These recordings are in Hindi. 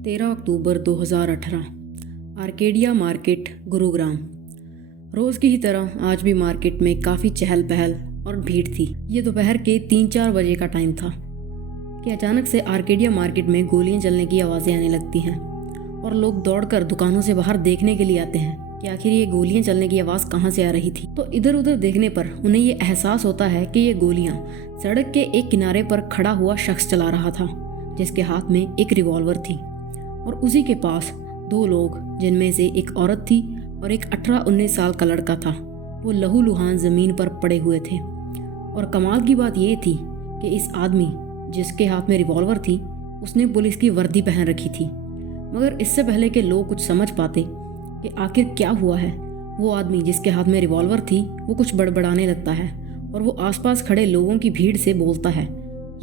13 अक्टूबर 2018 आर्केडिया मार्केट गुरुग्राम। रोज़ की ही तरह आज भी मार्केट में काफ़ी चहल पहल और भीड़ थी। ये दोपहर के 3-4 बजे का टाइम था कि अचानक से आर्केडिया मार्केट में गोलियां चलने की आवाज़ें आने लगती हैं और लोग दौड़कर दुकानों से बाहर देखने के लिए आते हैं कि आखिर ये गोलियां चलने की आवाज़ कहाँ से आ रही थी। तो इधर उधर देखने पर उन्हें ये एहसास होता है कि ये गोलियां सड़क के एक किनारे पर खड़ा हुआ शख्स चला रहा था, जिसके हाथ में एक रिवॉल्वर थी और उसी के पास 2 लोग, जिनमें से एक औरत थी और एक 18-19 साल का लड़का था। वो लहूलुहान ज़मीन पर पड़े हुए थे और कमाल की बात ये थी कि इस आदमी जिसके हाथ में रिवॉल्वर थी उसने पुलिस की वर्दी पहन रखी थी। मगर इससे पहले कि लोग कुछ समझ पाते कि आखिर क्या हुआ है, वो आदमी जिसके हाथ में रिवॉल्वर थी वो कुछ बड़बड़ाने लगता है और वो आसपास खड़े लोगों की भीड़ से बोलता है,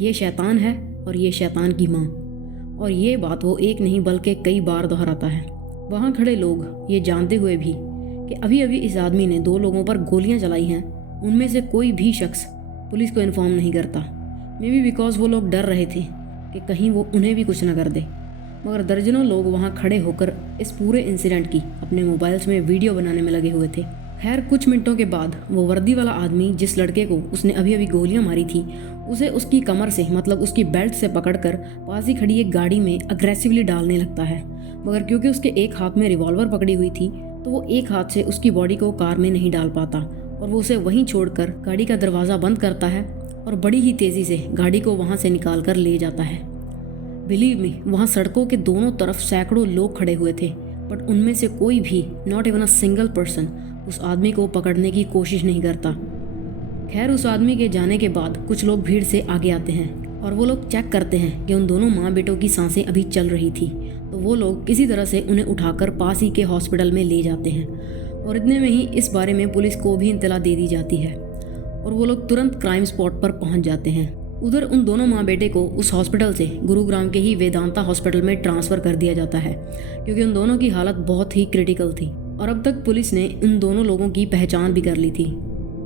ये शैतान है और ये शैतान की माँ। और ये बात वो एक नहीं बल्कि कई बार दोहराता है। वहाँ खड़े लोग ये जानते हुए भी कि अभी अभी इस आदमी ने 2 लोगों पर गोलियां चलाई हैं, उनमें से कोई भी शख्स पुलिस को इन्फॉर्म नहीं करता। मे बी बिकॉज वो लोग डर रहे थे कि कहीं वो उन्हें भी कुछ न कर दे। मगर दर्जनों लोग वहाँ खड़े होकर इस पूरे इंसिडेंट की अपने मोबाइल्स में वीडियो बनाने में लगे हुए थे। खैर कुछ मिनटों के बाद वो वर्दी वाला आदमी जिस लड़के को उसने अभी अभी गोलियां मारी थी उसे उसकी कमर से मतलब उसकी बेल्ट से पकड़कर पास ही खड़ी एक गाड़ी में अग्रेसिवली डालने लगता है। मगर क्योंकि उसके एक हाथ में रिवॉल्वर पकड़ी हुई थी तो वो एक हाथ से उसकी बॉडी को कार में नहीं डाल पाता और वो उसे वहीं छोड़कर गाड़ी का दरवाज़ा बंद करता है और बड़ी ही तेज़ी से गाड़ी को वहाँ से निकाल कर ले जाता है। बिलीव मी, वहाँ सड़कों के दोनों तरफ सैकड़ों लोग खड़े हुए थे, बट उनमें से कोई भी, not even a single person, उस आदमी को पकड़ने की कोशिश नहीं करता। खैर उस आदमी के जाने के बाद कुछ लोग भीड़ से आगे आते हैं और वो लोग चेक करते हैं कि उन दोनों माँ बेटों की सांसें अभी चल रही थी। तो वो लोग किसी तरह से उन्हें उठाकर पास ही के हॉस्पिटल में ले जाते हैं और इतने में ही इस बारे में पुलिस को भी इत्तला दे दी जाती है और वो लोग तुरंत क्राइम स्पॉट पर पहुंच जाते हैं। उधर उन दोनों माँ बेटे को उस हॉस्पिटल से गुरुग्राम के ही वेदांता हॉस्पिटल में ट्रांसफ़र कर दिया जाता है क्योंकि उन दोनों की हालत बहुत ही क्रिटिकल थी और अब तक पुलिस ने उन दोनों लोगों की पहचान भी कर ली थी।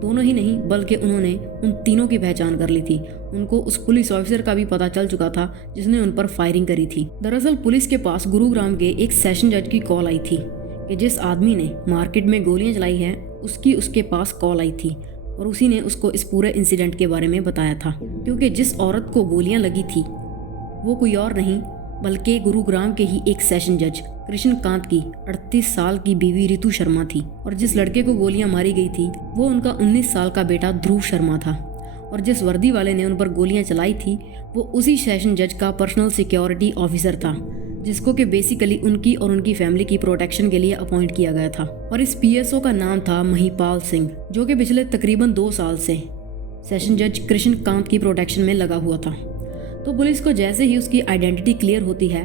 दोनों ही नहीं बल्कि उन्होंने उन तीनों की पहचान कर ली थी। उनको उस पुलिस ऑफिसर का भी पता चल चुका था जिसने उन पर फायरिंग करी थी। दरअसल पुलिस के पास गुरुग्राम के एक सेशन जज की कॉल आई थी कि जिस आदमी ने मार्केट में गोलियां चलाई हैं उसके पास कॉल आई थी और उसी ने उसको इस पूरे इंसिडेंट के बारे में बताया था, क्योंकि जिस औरत को गोलियां लगी थी वो कोई और नहीं बल्कि गुरुग्राम के ही एक सेशन जज कृष्णकांत की 38 साल की बीवी रितु शर्मा थी और जिस लड़के को गोलियां मारी गई थी वो उनका 19 साल का बेटा ध्रुव शर्मा था और जिस वर्दी वाले ने उन पर गोलियां चलाई थी वो उसी सेशन जज का पर्सनल सिक्योरिटी ऑफिसर था, जिसको कि बेसिकली उनकी और उनकी फैमिली की प्रोटेक्शन के लिए अपॉइंट किया गया था। और इस पीएसओ का नाम था महिपाल सिंह, जो कि पिछले तकरीबन 2 साल से सेशन जज कृष्णकांत की प्रोटेक्शन में लगा हुआ था। तो पुलिस को जैसे ही उसकी आइडेंटिटी क्लियर होती है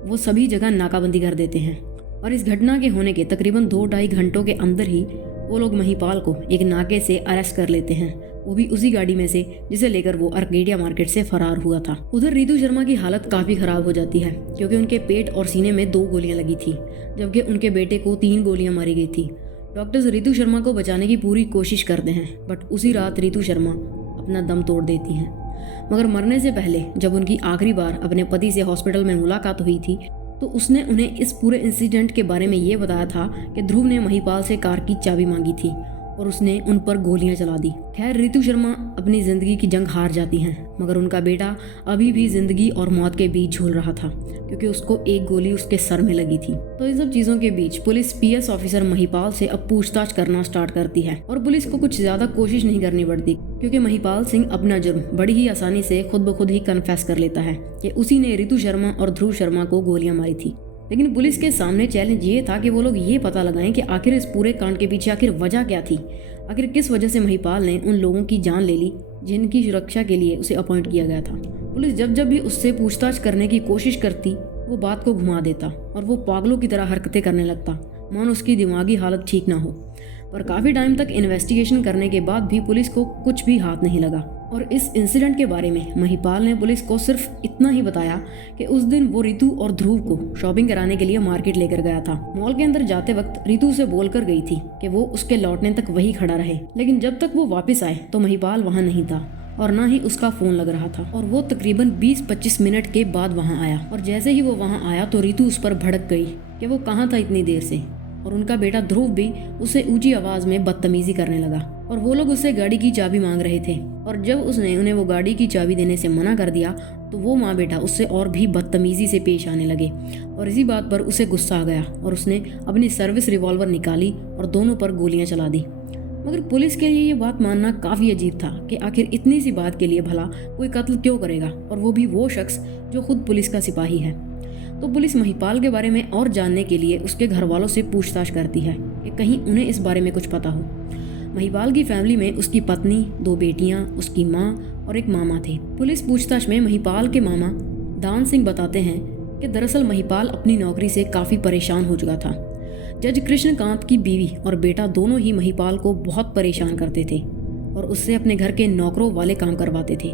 वो सभी जगह नाकाबंदी कर देते हैं और इस घटना के होने के तकरीबन 2-2.5 घंटों के अंदर ही वो लोग महिपाल को एक नाके से अरेस्ट कर लेते हैं, वो भी उसी गाड़ी में से जिसे लेकर वो आर्केडिया मार्केट से फरार हुआ था। उधर रितु शर्मा की हालत काफ़ी ख़राब हो जाती है क्योंकि उनके पेट और सीने में 2 गोलियां लगी थी जबकि उनके बेटे को 3 गोलियां मारी गई थी। डॉक्टर्स रितु शर्मा को बचाने की पूरी कोशिश करते हैं बट उसी रात रितु शर्मा अपना दम तोड़ देती हैं। मगर मरने से पहले जब उनकी आखिरी बार अपने पति से हॉस्पिटल में मुलाकात हुई थी तो उसने उन्हें इस पूरे इंसिडेंट के बारे में ये बताया था कि ध्रुव ने महिपाल से कार की चाबी मांगी थी और उसने उन पर गोलियां चला दी। खैर रितु शर्मा अपनी ज़िंदगी की जंग हार जाती हैं मगर उनका बेटा अभी भी ज़िंदगी और मौत के बीच झूल रहा था क्योंकि उसको एक गोली उसके सर में लगी थी। तो इन सब चीज़ों के बीच पुलिस पीएस ऑफिसर महिपाल से अब पूछताछ करना स्टार्ट करती है और पुलिस को कुछ ज़्यादा कोशिश नहीं करनी पड़ती क्योंकि महिपाल सिंह अपना जुर्म बड़ी ही आसानी से खुद ब खुद ही कन्फेस कर लेता है कि उसी ने रितु शर्मा और ध्रुव शर्मा को गोलियां मारी थी। लेकिन पुलिस के सामने चैलेंज ये था कि वो लोग ये पता लगाएं कि आखिर इस पूरे कांड के पीछे आखिर वजह क्या थी, आखिर किस वजह से महिपाल ने उन लोगों की जान ले ली जिनकी सुरक्षा के लिए उसे अपॉइंट किया गया था। पुलिस जब भी उससे पूछताछ करने की कोशिश करती वो बात को घुमा देता और वो पागलों की तरह हरकतें करने लगता, मानो उसकी दिमागी हालत ठीक ना हो। पर काफ़ी टाइम तक इन्वेस्टिगेशन करने के बाद भी पुलिस को कुछ भी हाथ नहीं लगा और इस इंसिडेंट के बारे में महिपाल ने पुलिस को सिर्फ इतना ही बताया कि उस दिन वो रितु और ध्रुव को शॉपिंग कराने के लिए मार्केट लेकर गया था। मॉल के अंदर जाते वक्त रितु से बोलकर गई थी कि वो उसके लौटने तक वही खड़ा रहे, लेकिन जब तक वो वापस आए तो महिपाल वहाँ नहीं था और ना ही उसका फ़ोन लग रहा था। और वो तकरीबन 20-25 मिनट के बाद वहाँ आया। और जैसे ही वो वहाँ आया तो रितु उस पर भड़क गई कि वो कहाँ था इतनी देर से। और उनका बेटा ध्रुव भी उससे ऊंची आवाज़ में बदतमीजी करने लगा। और वो लोग उससे गाड़ी की चाबी मांग रहे थे। और जब उसने उन्हें वो गाड़ी की चाबी देने से मना कर दिया तो वो माँ बेटा उससे और भी बदतमीजी से पेश आने लगे। और इसी बात पर उसे गुस्सा आ गया और उसने अपनी सर्विस रिवॉल्वर निकाली और दोनों पर गोलियां चला दी। मगर पुलिस के लिए ये बात मानना काफ़ी अजीब था कि आखिर इतनी सी बात के लिए भला कोई कत्ल क्यों करेगा, और वो भी वो शख्स जो खुद पुलिस का सिपाही है। तो पुलिस महिपाल के बारे में और जानने के लिए उसके घर वालों से पूछताछ करती है कि कहीं उन्हें इस बारे में कुछ पता हो। महिपाल की फैमिली में उसकी पत्नी, 2 बेटियां, उसकी माँ और एक मामा थे। पुलिस पूछताछ में महिपाल के मामा दान सिंह बताते हैं कि दरअसल महिपाल अपनी नौकरी से काफ़ी परेशान हो चुका था। जज कृष्णकांत की बीवी और बेटा दोनों ही महिपाल को बहुत परेशान करते थे और उससे अपने घर के नौकरों वाले काम करवाते थे।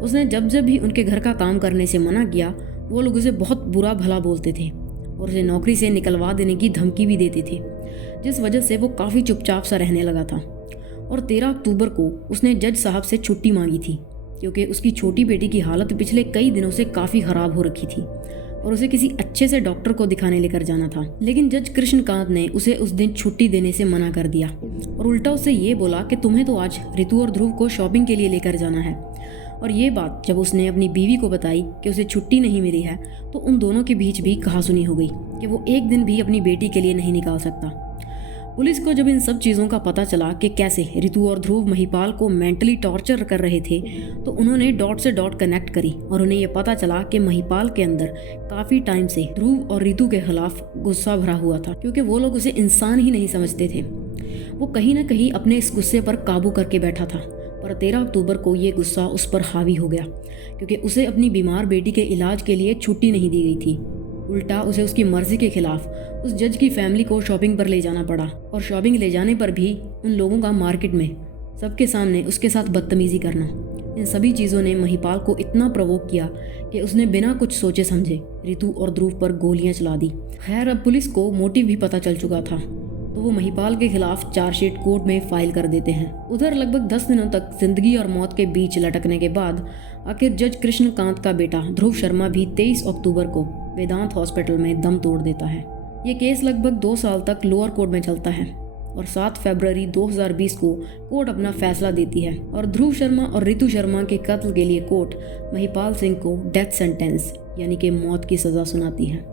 उसने जब जब भी उनके घर का काम करने से मना किया वो लोग उसे बहुत बुरा भला बोलते थे और उसे नौकरी से निकलवा देने की धमकी भी देते थे, जिस वजह से वो काफ़ी चुपचाप सा रहने लगा था। और 13 अक्टूबर को उसने जज साहब से छुट्टी मांगी थी क्योंकि उसकी छोटी बेटी की हालत पिछले कई दिनों से काफ़ी ख़राब हो रखी थी और उसे किसी अच्छे से डॉक्टर को दिखाने लेकर जाना था। लेकिन जज कृष्णकांत ने उसे उस दिन छुट्टी देने से मना कर दिया और उल्टा उससे ये बोला कि तुम्हें तो आज रितु और ध्रुव को शॉपिंग के लिए लेकर जाना है। और ये बात जब उसने अपनी बीवी को बताई कि उसे छुट्टी नहीं मिली है तो उन दोनों के बीच भी कहासुनी हो गई कि वो एक दिन भी अपनी बेटी के लिए नहीं निकाल सकता। पुलिस को जब इन सब चीज़ों का पता चला कि कैसे रितु और ध्रुव महिपाल को मेंटली टॉर्चर कर रहे थे तो उन्होंने डॉट से डॉट कनेक्ट करी और उन्हें ये पता चला कि महिपाल के अंदर काफ़ी टाइम से ध्रुव और रितु के खिलाफ गुस्सा भरा हुआ था क्योंकि वो लोग उसे इंसान ही नहीं समझते थे। वो कहीं ना कहीं अपने इस गुस्से पर काबू करके बैठा था, पर 13 अक्टूबर को ये गुस्सा उस पर हावी हो गया क्योंकि उसे अपनी बीमार बेटी के इलाज के लिए छुट्टी नहीं दी गई थी। उल्टा उसे उसकी मर्जी के खिलाफ उस जज की फैमिली को शॉपिंग पर ले जाना पड़ा और शॉपिंग ले जाने पर भी उन लोगों का मार्केट में सबके सामने उसके साथ बदतमीजी करना, इन सभी चीज़ों ने महिपाल को इतना प्रवोक किया कि उसने बिना कुछ सोचे समझे रितु और ध्रुव पर गोलियां चला दी। खैर अब पुलिस को मोटिव भी पता चल चुका था तो वो महिपाल के खिलाफ चार्जशीट कोर्ट में फाइल कर देते हैं। उधर लगभग 10 दिनों तक जिंदगी और मौत के बीच लटकने के बाद आखिर जज कृष्णकांत का बेटा ध्रुव शर्मा भी 23 अक्टूबर को वेदांत हॉस्पिटल में दम तोड़ देता है। ये केस लगभग 2 साल तक लोअर कोर्ट में चलता है और 7 फरवरी 2020 को कोर्ट अपना फैसला देती है और ध्रुव शर्मा और रितु शर्मा के कत्ल के लिए कोर्ट महिपाल सिंह को डेथ सेंटेंस यानी कि मौत की सज़ा सुनाती है।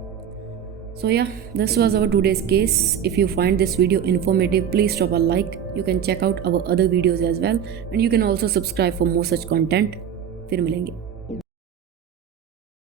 So yeah, this was our today's case. If you find this video informative, please drop a like. You can check out our other videos as well and you can also subscribe for more such content. फिर मिलेंगे।